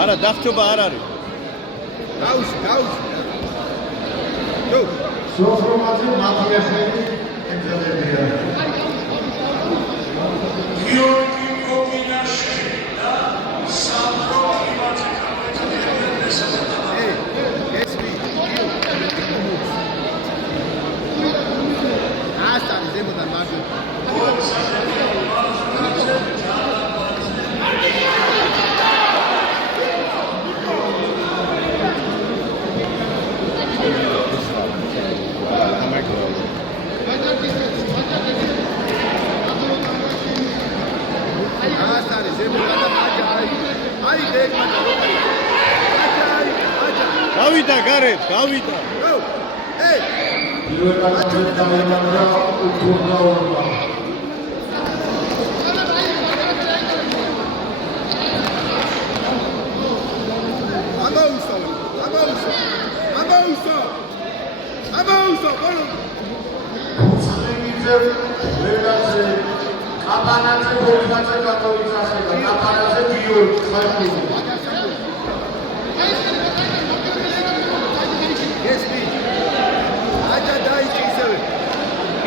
არა, დახჭობა არ არის. დაუში. ჯო. სოფრომაზე მათიასელი ემზადებია. გიორგი კომინაში და სანდრო იმაძე გამეწოდებიან ესაა. ესვი. ასტარი ზემოდან მარჯვენა. გავიდა გარეთ, გავიდა. ეი! პირველად დამემართა უკურნაურობა. ამაუსო, ბოლო. უცხლიგიძე, ვერგაძე, კაპანაძე, გოლგაძე კატოვიცასა და კაპანაძე გიორგი ხალხური. ესვი. აჯა დაიჭი ისევე.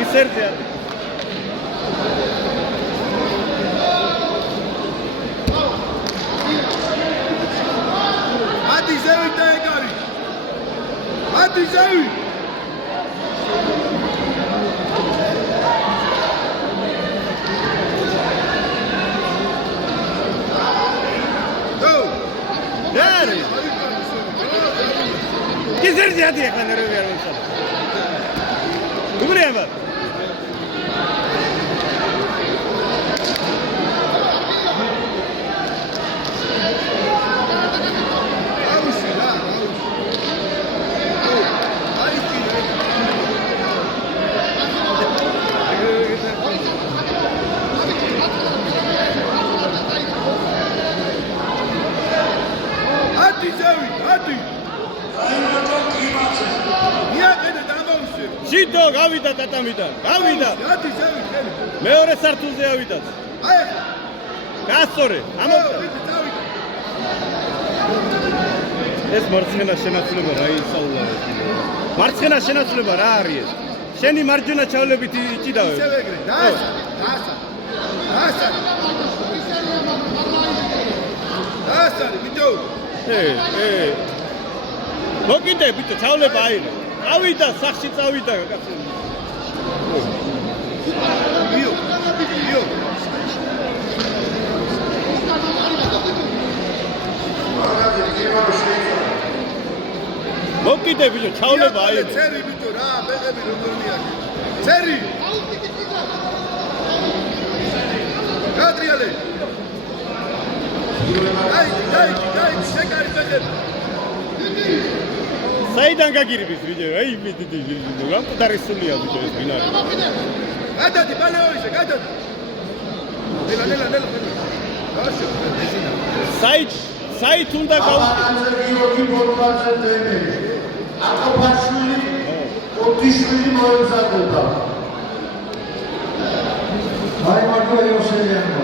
ისერზე. ადი ზევი და ეკარი. ადი ზევი. Gizerdi hadi yakınları verelim sana. Buraya bak. Jito, გავიდა ტატამიდან. გავიდა. ადი ზევი ხელი. მეორე სართულზე ავიდა. აი. გასწორე. ეს მარცხენა შენაცვლება რა ისაულა. მარცხენა შენაცვლება რა არის ეს? შენი მარჯვენა ჩავლებით იჭიდავე. ისევ ეგრე. დაასარი, ბიჭო. მოკიდე ბიჭო, ჩავლება აიღე. ავიდა სახში წავიდა კაცო. მიო. მოკიდე ბიჭო, ჩავლება აიღე. ცერი ბიჭო რა, ბეღები როგორია. ცერი. გადრიალე. დაი, შეკარი ბეღები. საიდან გაგირიბის ბიჭო? აი მიდი რამ დარისულია ბიჭო ეს ბინარი. გადადი ბალეოიზე, გადადი. ნელა. საით უნდა გავუკეთო. გიორგი გოლგაძე დენე. აკოფაშვილი, ოთიშვილი მოემზადება. აი მარტო იოსელიანი.